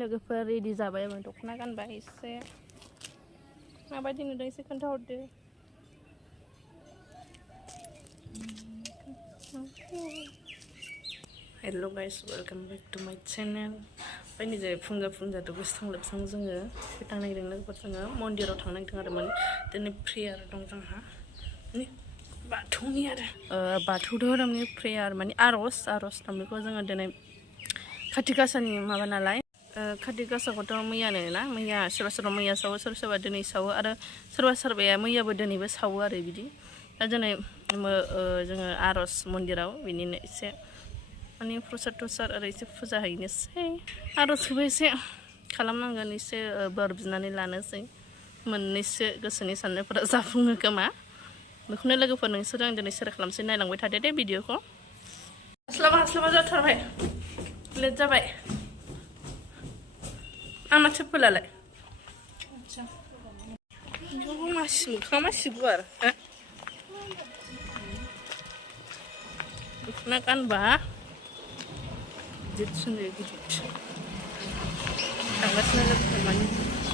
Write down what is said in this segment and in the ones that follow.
लोगोफोर रेडि जाबाय आं दख'ना गानबाय एसे माबायदि नुदों एसे खोन्थाहरदो। Hello guys, welcome back to my channel. बायदि जाय फुंजा दुगैस्रां लोबस्रां जोङो थांनो नागिरदों लोगोफोर, जोङो मन्दिराव थांनो नागिरदों आरो माने दिनै प्रेयार दं जोंहा माने बाथौनि आरो बाथौ धोरोमनि प्रेयार माने आर'ज दं। बेखौ जोङो दिनै खाथि गासानि माबा नालाय खाथि गासाखौथ' मैयानो ना, मैया सोरबा मैया सावो, सोरबा दिनै सावो आरो सोरबाया मैयाबो दिनैबो सावो आरो बिदि। दा दिनै जोङो आर'ज मन्दिराव बिनिनो एसे माने प्रसाद ओरै एसे फुजा हैनोसै, आर'जखौबो एसे खालामनांगोन, एसे बोर बिनानै लानोसै, मोननैसो गोसोनि साननायफोरा जाफुङो खोमा। बेखौनो लोगोफोर नोंसोर आं दिनै सेयार खालामसै, नायलांबाय थादो दे भिडिअखौ। हास्लाबा जाथारबाय, लेट जाबाय। आमा चप्पलालाय मोखाङा मासि गुवार दख'ना गानबा गिदिर सुन्दै गिदिर थांगासिनो लोगोफोर, माने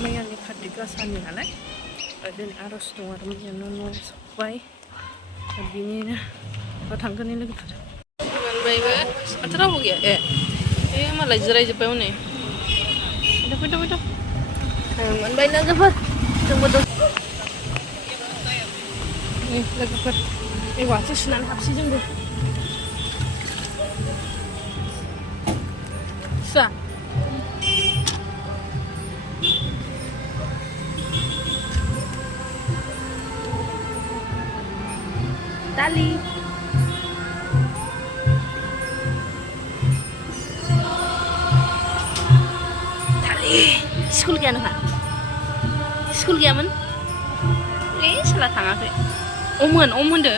मैयानि खाथि गासानि नालाय दिनै आर'ज दं आरो मैया न' जोब्बाय, बिनिनो थांगोननि लोगोफोर। मोनबायबो माथो रावबो गैया, ए मालाय जिरायजोब्बाय हनै। फैद' मोनबाय लोगोफोर, जोंबो लोगोफोर एबारसो सुनानै हाबसै जोंबो। सुवा दालि स्कुल गैया नोंहा? स्कुल गैयामोन? साला थाङाखै। अम होनदो।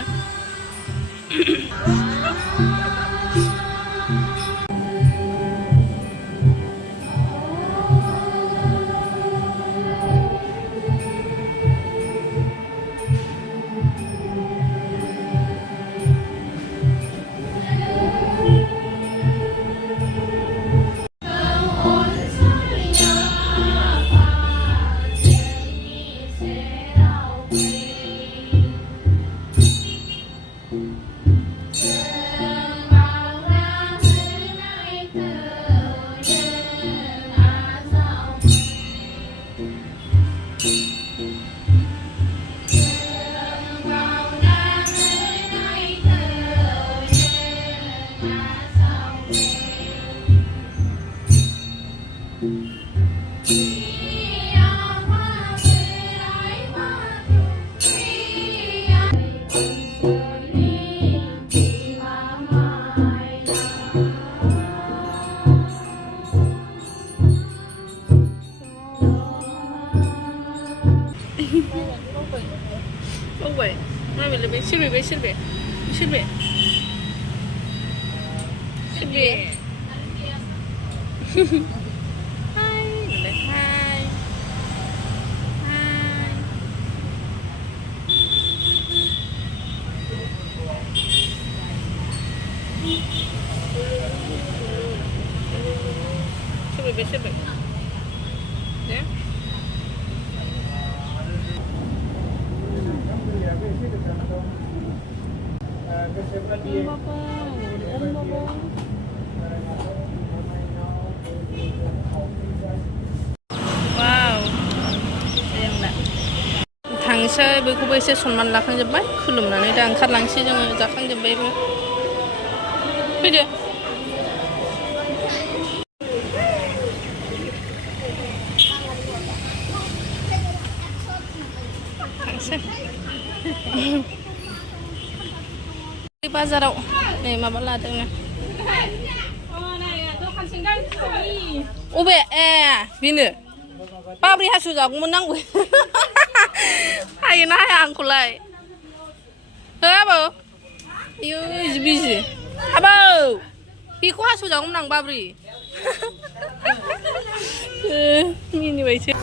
Silbe. Hai. Silbe. Ya. Wow, थांसै, बयखौबो एसे सनमान लाखांजोब्बाय, खुलुमनानै दा ओंखारलांसै जोङो, जाखांजोब्बायबो। फैदो। थांसै बाजाराव नै माबा लादोंनो। अबे बेनो बाब्रि हासु जागौमोन नांगौ। हायोना हाया आंखौलाय? हो आबौ? आयौ बिजि आबौ, बेखौ हासु जागौमोन आं बाब्रि। मिनिबायसो।